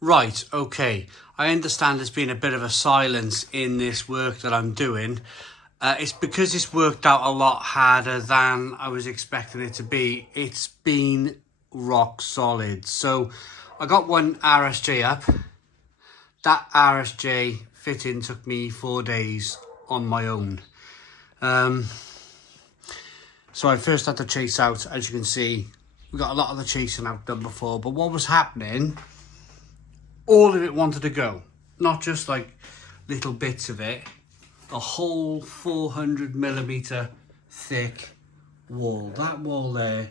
Right, okay. I understand there's been a bit of a silence in this work that I'm doing. It's because it's worked out a lot harder than I was expecting it to be. It's been rock solid. So I got one RSJ up. That RSJ fitting took me 4 days on my own. So I first had to chase out, as you can see, we got a lot of the chasing out done before, but what was happening, all of it wanted to go, not just like little bits of it, the whole 400mm thick wall. That wall there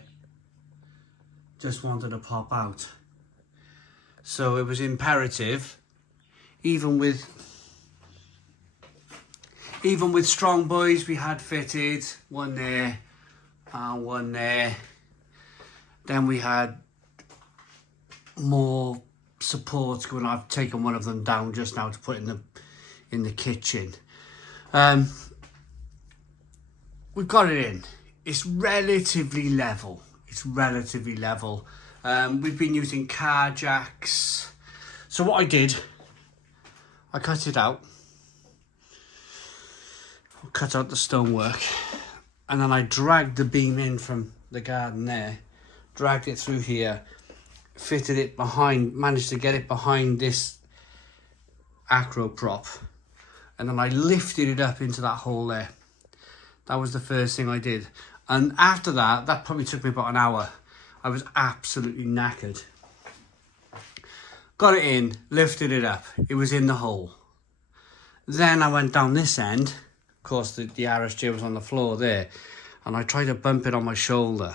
just wanted to pop out. So it was imperative, even with strong boys we had fitted, one there and one there. Then we had more supports going. I've taken one of them down just now to put in the kitchen. We've got it in. It's relatively level. We've been using car jacks. So what I did, I cut it out. Cut out the stonework, and then I dragged the beam in from the garden there, dragged it through here, fitted it behind, managed to get it behind this acro prop, and then I lifted it up into that hole there. That was the first thing I did, and after that probably took me about an hour. I was absolutely knackered. Got it in, lifted it up, it was in the hole. Then I went down this end. Of course, the RSJ was on the floor there, and I tried to bump it on my shoulder.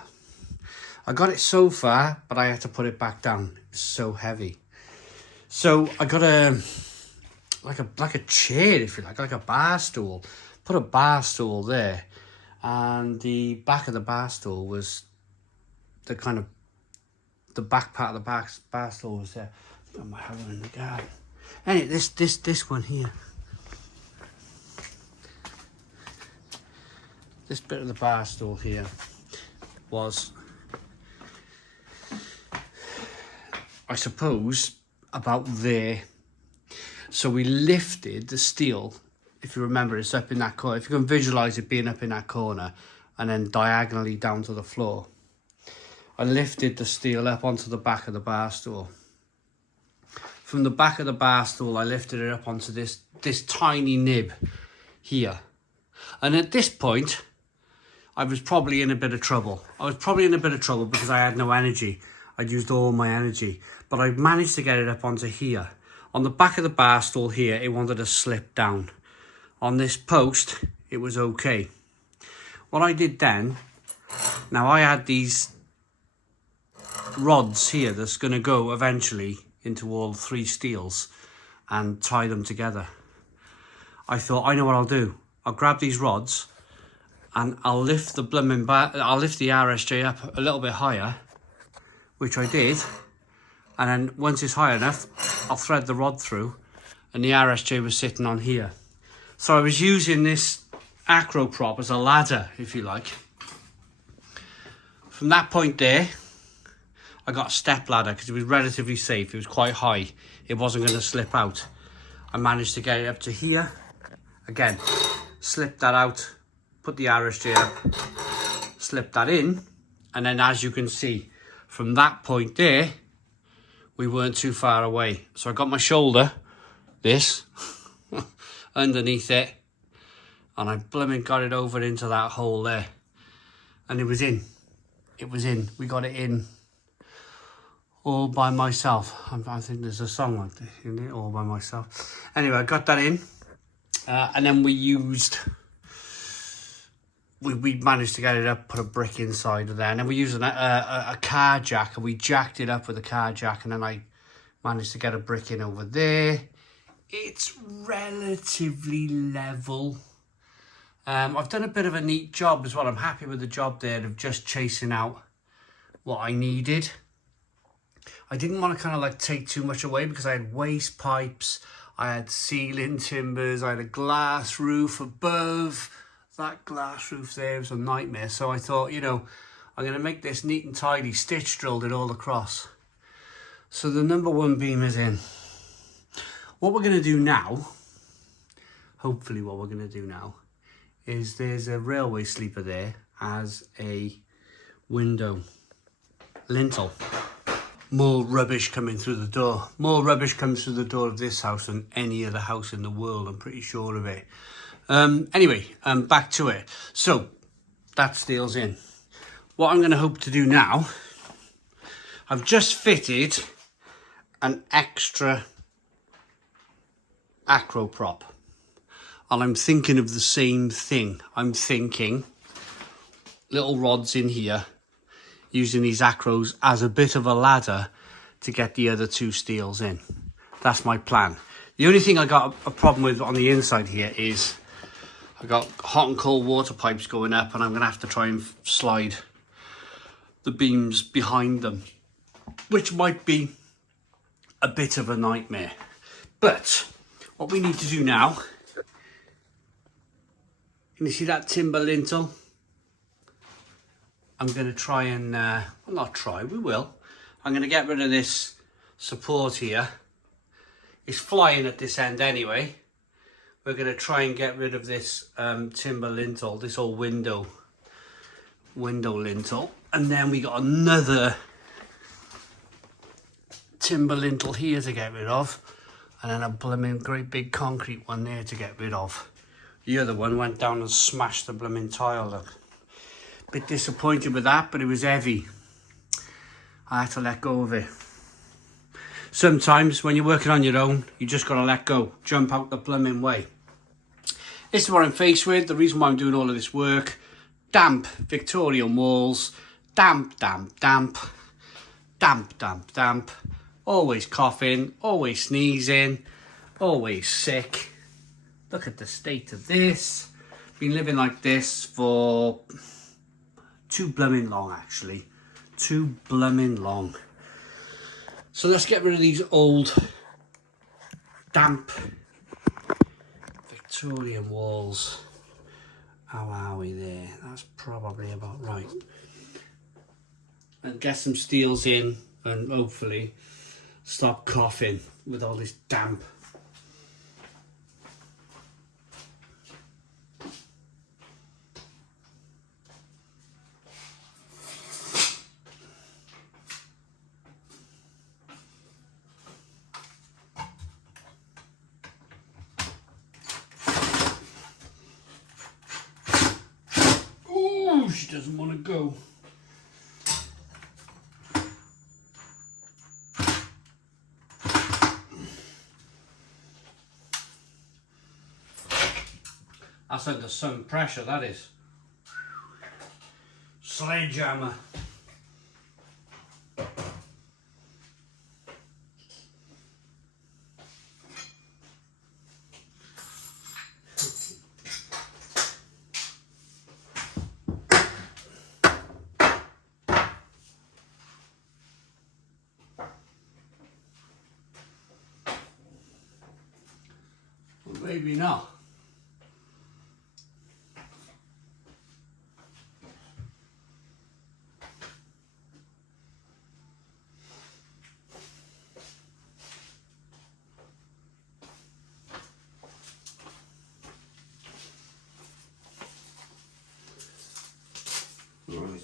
I got it so far, but I had to put it back down. It was so heavy. So I got like a chair, if you like a bar stool. Put a bar stool there, and the back of the bar stool was the back part of the bar stool was there. I might have one in the garden. Anyway, this one here. This bit of the bar stool here was, I suppose, about there. So we lifted the steel, if you remember, it's up in that corner. If you can visualise it being up in that corner and then diagonally down to the floor. I lifted the steel up onto the back of the bar stool. From the back of the bar stool, I lifted it up onto this tiny nib here. And at this point, I was probably in a bit of trouble. Because I had no energy. I'd used all my energy. But I managed to get it up onto here. On the back of the bar stool here, it wanted to slip down. On this post, it was okay. What I did then, now I had these rods here that's going to go eventually into all three steels and tie them together. I thought, I know what I'll do. I'll grab these rods and I'll lift the RSJ up a little bit higher, which I did. And then once it's high enough, I'll thread the rod through, and the RSJ was sitting on here. So I was using this acro prop as a ladder, if you like. From that point there, I got a step ladder because it was relatively safe. It was quite high. It wasn't going to slip out. I managed to get it up to here. Again, slip that out, put the RSJ up, slip that in, and then as you can see, from that point there, we weren't too far away. So I got my shoulder, this, underneath it, and I blooming got it over into that hole there. And it was in. We got it in all by myself. I think there's a song like this, isn't it? All by myself. Anyway, I got that in. And then we managed to get it up, put a brick inside of there, and then we used a car jack, and we jacked it up with a car jack, and then I managed to get a brick in over there. It's relatively level. I've done a bit of a neat job as well. I'm happy with the job there of just chasing out what I needed. I didn't want to kind of like take too much away because I had waste pipes, I had ceiling timbers, I had a glass roof above. That glass roof there was a nightmare. So I thought, you know, I'm going to make this neat and tidy, stitch drilled it all across. So the number one beam is in. What we're going to do now, hopefully what we're going to do now, is there's a railway sleeper there as a window lintel. More rubbish coming through the door. More rubbish comes through the door of this house than any other house in the world, I'm pretty sure of it. Anyway, back to it. So, that steel's in. What I'm going to hope to do now, I've just fitted an extra acro prop. And I'm thinking of the same thing. I'm thinking little rods in here, using these acros as a bit of a ladder to get the other two steels in. That's my plan. The only thing I got a problem with on the inside here is I got hot and cold water pipes going up, and I'm gonna have to try and slide the beams behind them, which might be a bit of a nightmare. But what we need to do now, can you see that timber lintel? I'm going to try and, well, not try, we will. I'm going to get rid of this support here. It's flying at this end anyway. We're going to try and get rid of this timber lintel, this old window lintel. And then we got another timber lintel here to get rid of. And then a blooming great big concrete one there to get rid of. The other one went down and smashed the blooming tile, look. Bit disappointed with that, but it was heavy. I had to let go of it. Sometimes when you're working on your own, you just got to let go. Jump out the blooming way. This is what I'm faced with. The reason why I'm doing all of this work. Damp Victorian walls. Damp, damp, damp. Damp, damp, damp. Always coughing. Always sneezing. Always sick. Look at the state of this. Been living like this for too blooming long, actually. Too blooming long. So let's get rid of these old damp Victorian walls. How are we there? That's probably about right. And get some steels in and hopefully stop coughing with all this damp. She doesn't want to go. That's under some pressure, that is. Sledgehammer. Maybe not. Right.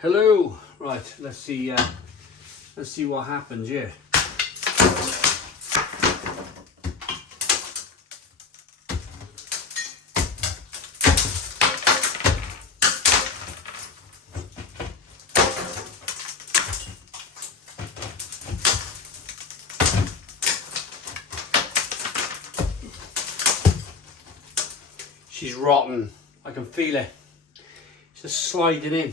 Hello. Right, let's see what happens here. She's rotten. I can feel it. It's just sliding in.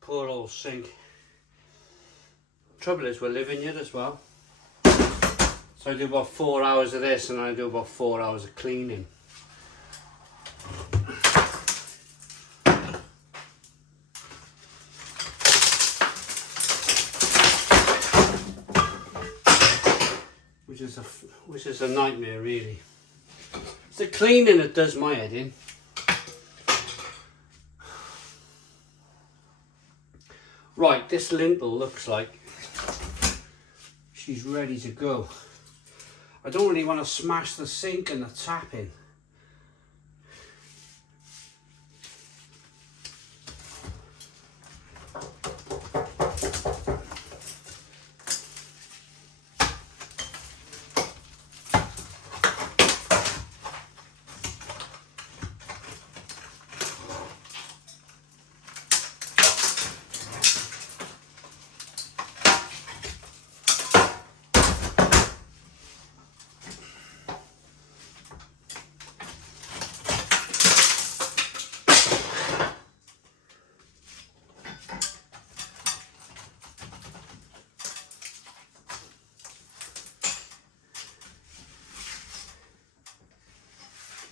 Poor old sink. Trouble is, we're living it as well. So I do about 4 hours of this and I do about 4 hours of cleaning. Which is a nightmare, really. It's the cleaning that does my head in. Right, this lintel looks like she's ready to go. I don't really want to smash the sink and the tap in.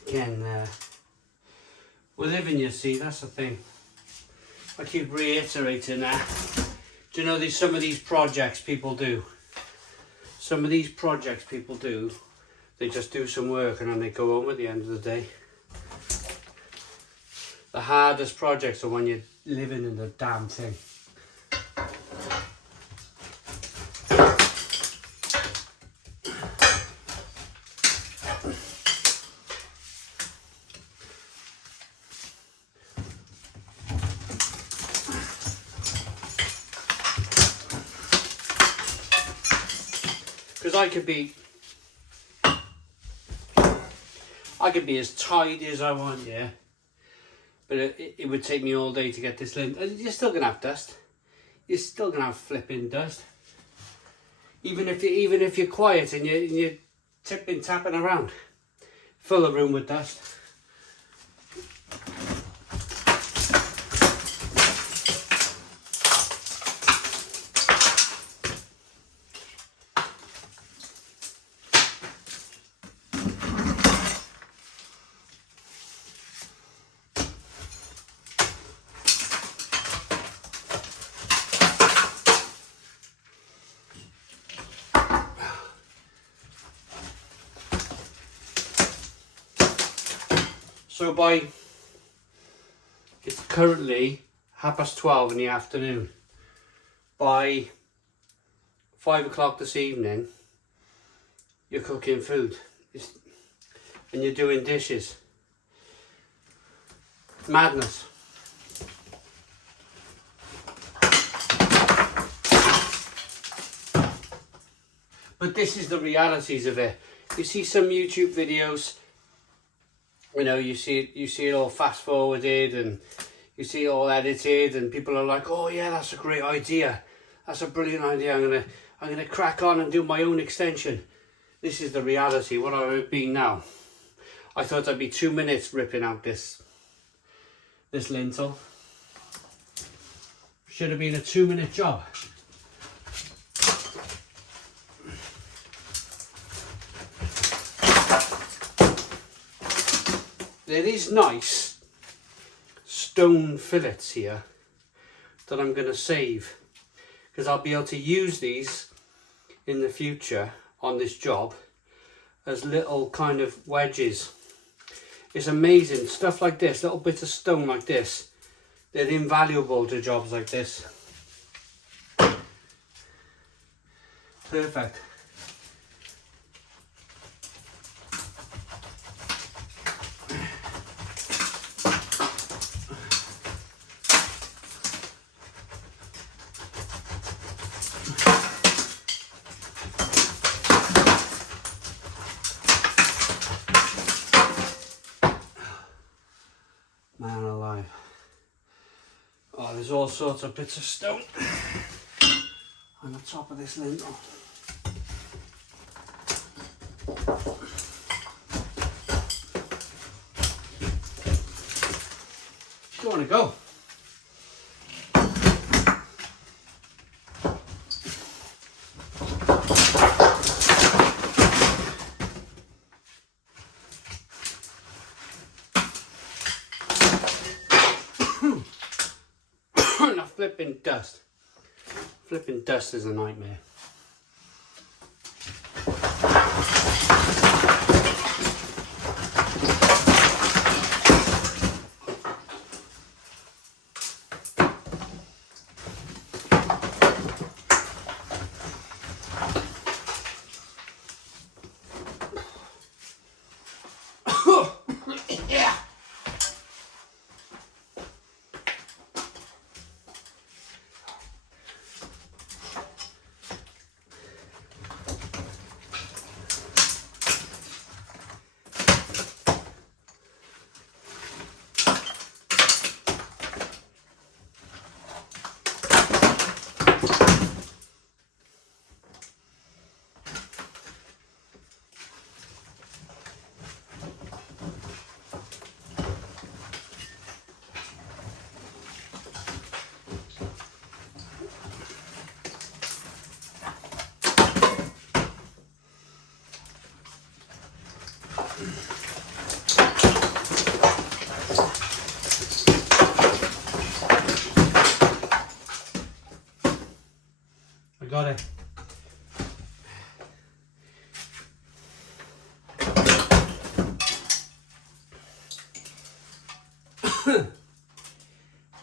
Again, we're living, you see, that's the thing. I keep reiterating that. Do you know some of these projects people do? Some of these projects people do, they just do some work and then they go home at the end of the day. The hardest projects are when you're living in the damn thing. Because I could be as tidy as I want, yeah. But it would take me all day to get this lint. And you're still gonna have dust. You're still gonna have flipping dust. Even if you're quiet and you're tapping around, fill the room with dust. So it's currently 12:30 in the afternoon. By 5 o'clock this evening, you're cooking food and you're doing dishes. Madness. But this is the realities of it. You see some YouTube videos, you know, you see it all fast forwarded and you see it all edited, and people are like, oh yeah, that's a great idea, that's a brilliant idea, I'm gonna crack on and do my own extension. This is the reality. What I would be now, I thought I'd be 2 minutes ripping out this lintel. Should have been a 2-minute job. There is nice stone fillets here that I'm going to save, because I'll be able to use these in the future on this job as little kind of wedges. It's amazing, stuff like this, little bits of stone like this, they're invaluable to jobs like this. Perfect. there's all sorts of bits of stone on the top of this lintel. Do you want to go? Flipping dust. Flipping dust is a nightmare. Yeah. I got it.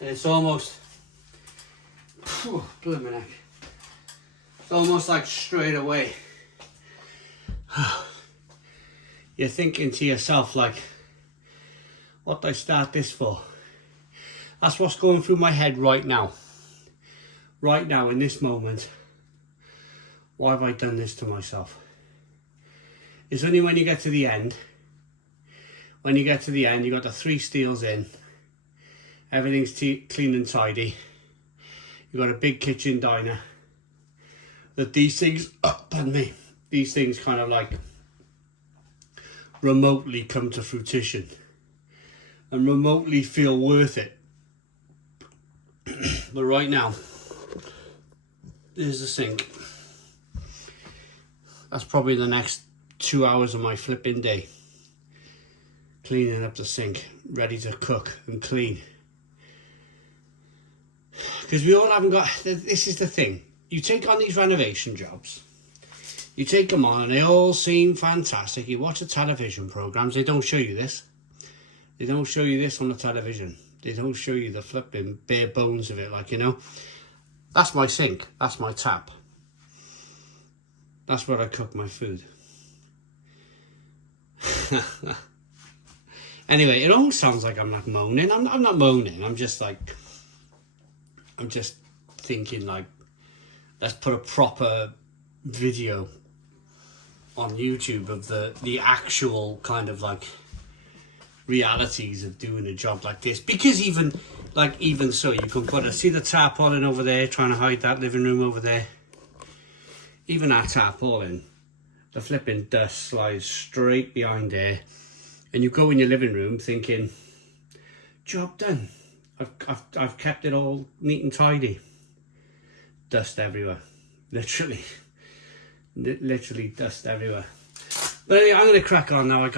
It's almost, blooming heck. It's almost like straight away. You're thinking to yourself like, what did I start this for? That's what's going through my head right now. Right now, in this moment. Why have I done this to myself? It's only when you get to the end. When you get to the end, you got the 3 steels in. Everything's clean and tidy. You got a big kitchen diner. That these things, pardon me, these things kind of like remotely come to fruition and remotely feel worth it. But right now, there's the sink. That's probably the next 2 hours of my flipping day. Cleaning up the sink, ready to cook and clean. Because we all haven't got, this is the thing. You take on these renovation jobs. You take them on and they all seem fantastic. You watch the television programs, they don't show you this. They don't show you this on the television. They don't show you the flipping bare bones of it, like, you know. That's my sink, that's my tap. That's where I cook my food. Anyway, it almost sounds like I'm like moaning. I'm not moaning, I'm just thinking like, let's put a proper video on YouTube of the actual kind of like realities of doing a job like this. Because even so, you can put see the tarpaulin over there, trying to hide that living room over there. Even that tarpaulin, the flipping dust slides straight behind there, and you go in your living room thinking, job done. I've kept it all neat and tidy. Dust everywhere, literally dust everywhere. But anyway, I'm gonna crack on now. I'm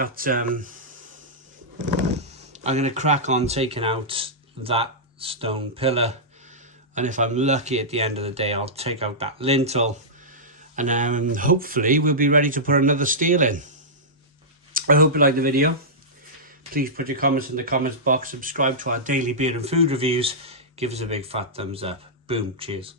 gonna crack on taking out that stone pillar, and if I'm lucky at the end of the day, I'll take out that lintel, and hopefully we'll be ready to put another steel in. I hope you liked the video. Please put your comments in the comments box, subscribe to our daily beer and food reviews, give us a big fat thumbs up. Boom, cheers.